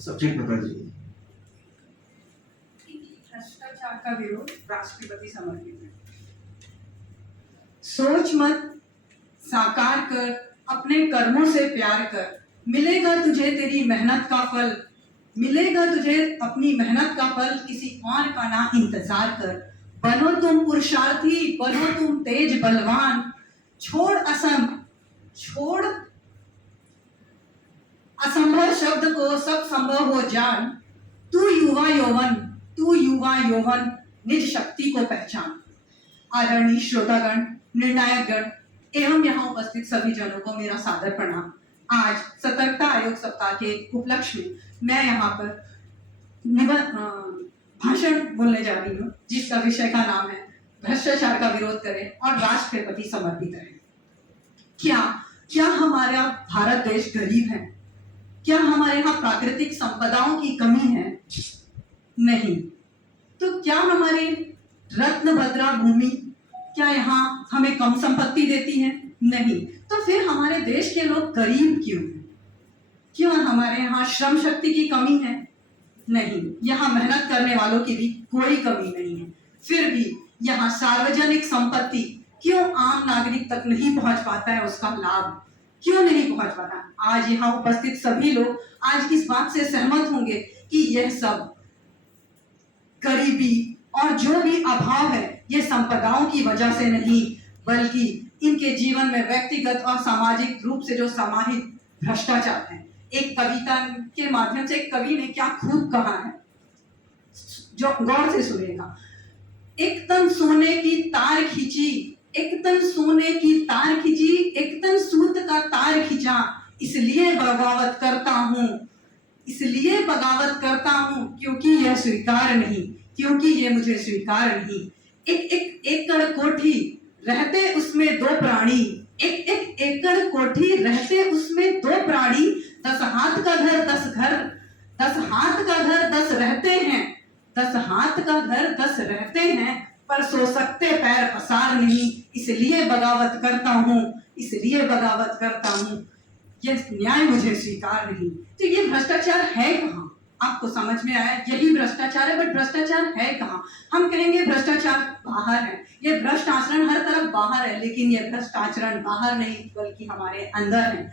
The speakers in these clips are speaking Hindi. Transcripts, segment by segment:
सब्जेक्ट बता दीजिए। भ्रष्टाचार का विरोध राष्ट्रपति समर्पित है। सोच मत, साकार कर, अपने कर्मों से प्यार कर, मिलेगा तुझे तेरी मेहनत का फल, मिलेगा तुझे अपनी मेहनत का फल, किसी और का ना इंतजार कर। बनो तुम पुरुषार्थी, बनो तुम तेज बलवान, छोड़ असंभव शब्द को सब संभव हो जान। तू युवा यौवन निज शक्ति को पहचान। आदरणीय श्रोतागण, निर्णायक गण एवं यहाँ उपस्थित सभी जनों को मेरा सादर प्रणाम। आज सतर्कता आयोग सप्ताह के उपलक्ष्य में मैं यहाँ पर भाषण बोलने जा रही हूँ, जिसका विषय का नाम है भ्रष्टाचार का विरोध करें और राष्ट्र के प्रति समर्पित रहें। क्या हमारा भारत देश गरीब है? क्या हमारे यहाँ प्राकृतिक संपदाओं की कमी है? नहीं। तो क्या हमारे रत्न भद्रा भूमि क्या यहाँ हमें कम संपत्ति देती है? नहीं। तो फिर हमारे देश के लोग गरीब क्यों हैं? क्यों हमारे यहाँ श्रम शक्ति की कमी है? नहीं। यहाँ मेहनत करने वालों की भी कोई कमी नहीं है। फिर भी यहाँ सार्वजनिक संपत्ति क्यों आम नागरिक तक नहीं पहुंच पाता है? उसका लाभ क्यों नहीं पहुंच पाता? आज यहाँ उपस्थित सभी लोग आज इस बात से सहमत होंगे कि यह सब गरीबी और जो भी अभाव है ये संपदाओं की वजह से नहीं, बल्कि इनके जीवन में व्यक्तिगत और सामाजिक रूप से जो समाहित भ्रष्टाचार है। एक कविता के माध्यम से एक कवि ने क्या खूब कहा है, जो गौर से सुनेगा। एक तन सोने की तार खींची, एक तन सोने की तार खींची, एक तन सूत का तार खींचा, इसलिए बगावत करता हूँ क्योंकि यह स्वीकार नहीं, क्योंकि ये मुझे स्वीकार नहीं। एक एकड़ कोठी रहते उसमें दो प्राणी, एक एकड़ कोठी रहते उसमें दो प्राणी, 10 हाथ का घर 10 घर, 10 हाथ का घर 10 रहते हैं, 10 हाथ का घर 10 रहते हैं, पर सो सकते पैर पसार नहीं, इसलिए बगावत करता हूँ, यह न्याय मुझे स्वीकार नहीं। तो ये भ्रष्टाचार है कहाँ? आपको समझ में आया? यही भ्रष्टाचार है, बट भ्रष्टाचार है कहाँ? हम कहेंगे भ्रष्टाचार बाहर है, ये भ्रष्ट आचरण हर तरफ बाहर है, लेकिन ये भ्रष्ट आचरण बाहर नहीं बल्कि हमारे अंदर है।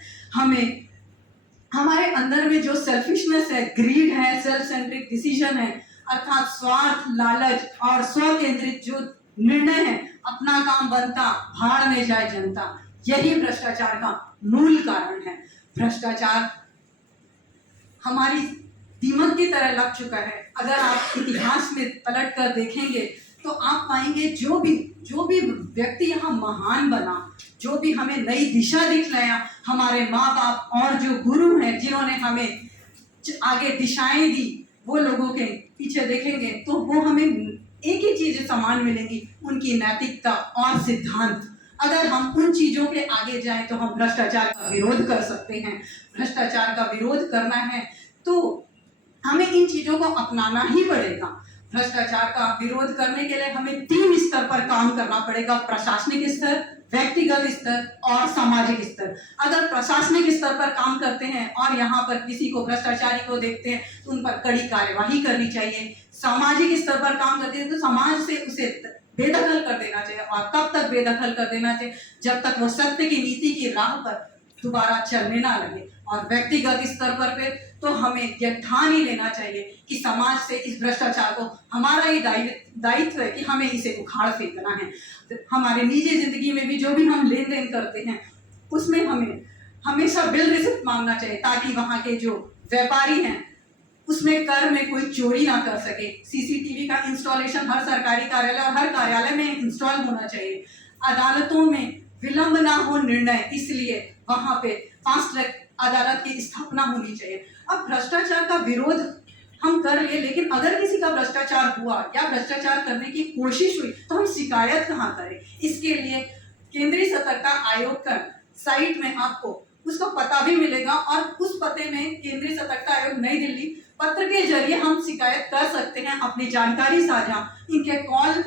हमारे अंदर में जो सेल्फिशनेस है, ग्रीड है, सेल्फ सेंट्रिक डिसीजन है, अर्थात स्वार्थ, लालच और स्व केंद्रित जो निर्णय है, अपना काम बनता भाड़ में जाए जनता, यही भ्रष्टाचार का मूल कारण है। भ्रष्टाचार हमारी दीमक की तरह लग चुका है। अगर आप इतिहास में पलट कर देखेंगे तो आप पाएंगे जो भी व्यक्ति यहाँ महान बना, जो भी हमें नई दिशा दिखलाया, हमारे माँ बाप और जो गुरु हैं जिन्होंने हमें आगे दिशाएं दी, वो लोगों के पीछे देखेंगे तो वो हमें एक ही चीज समान मिलेंगी, उनकी नैतिकता और सिद्धांत। अगर हम उन चीजों के आगे जाएं तो हम भ्रष्टाचार का विरोध कर सकते हैं। भ्रष्टाचार का विरोध करना है तो हमें इन चीजों को अपनाना ही पड़ेगा। भ्रष्टाचार का विरोध करने के लिए हमें 3 स्तर पर काम करना पड़ेगा: प्रशासनिक स्तर, व्यक्तिगत स्तर और सामाजिक स्तर। अगर प्रशासनिक स्तर पर काम करते हैं और यहाँ पर किसी को भ्रष्टाचारी को देखते हैं तो उन पर कड़ी कार्यवाही करनी चाहिए। सामाजिक स्तर पर काम करते हैं तो समाज से उसे बेदखल कर देना चाहिए, और तब तक बेदखल कर देना चाहिए जब तक वो सत्य की नीति की राह पर दोबारा चलने ना लगे। और व्यक्तिगत स्तर पर तो हमें यह ठान ही लेना चाहिए कि समाज से इस भ्रष्टाचार को हमारा ही दायित्व है कि हमें इसे उखाड़ फेंकना है। हमारे निजी जिंदगी में भी जो भी हम लेन देन करते हैं उसमें हमें हमेशा बिल रिसिप्ट मांगना चाहिए, ताकि वहाँ के जो व्यापारी हैं उसमें कर में कोई चोरी ना कर सके। सीसीटीवी का इंस्टॉलेशन हर सरकारी कार्यालय और हर कार्यालय में इंस्टॉल होना चाहिए। अदालतों में विलंब ना हो निर्णय, इसलिए वहां पे फास्ट ट्रैक अदालत की स्थापना होनी चाहिए। अब भ्रष्टाचार का विरोध हम कर लिए, लेकिन अगर किसी का भ्रष्टाचार हुआ या भ्रष्टाचार करने की कोशिश हुई तो हम शिकायत कहाँ करें? इसके लिए केंद्रीय सतर्कता आयोग का साइट में आपको उसका पता भी मिलेगा, और उस पते में केंद्रीय सतर्कता आयोग नई दिल्ली पत्र के जरिए हम शिकायत कर सकते हैं, अपनी जानकारी साझा, इनके कॉल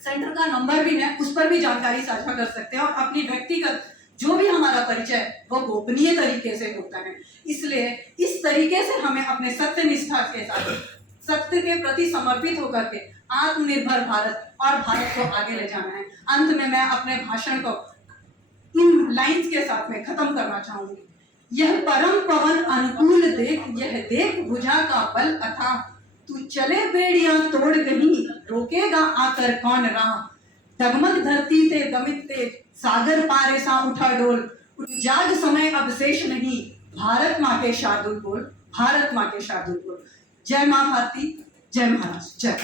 सेंटर का नंबर भी है, उस पर भी जानकारी साझा कर सकते हैं और अपनी व्यक्तिगत जो भी हमारा परिचय वो गोपनीय तरीके से होता है। इसलिए इस तरीके से हमें अपने सत्य निष्ठा के साथ सत्य के प्रति समर्पित होकर के आत्मनिर्भर भारत और भारत को आगे ले जाना है। अंत में मैं अपने भाषण को इन लाइंस के साथ में खत्म करना चाहूंगी। यह परम पवन अनुकूल देख, यह देख भुजा का बल अथा, तू चले बेड़ियां तोड़ गही, रोकेगा आकर कौन राह। डगमग धरती ते दमित ते, सागर पारे सा उठा डोल, जाग समय अब शेष नहीं, भारत माँ के शार्दुल बोल, भारत माँ के शार्दुल बोल। जय माँ भारती, जय महाराज, जय।